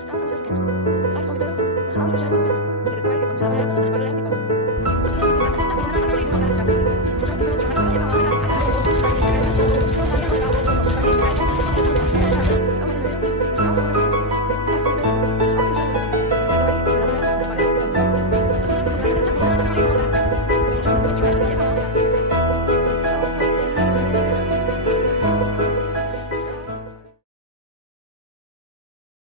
Schlaf am Sitzen. Reicht vom Gehör. Schlaf, Schlaf, Schlaf. Dieses Zeug, und Schlaf, Schlaf, Schlaf.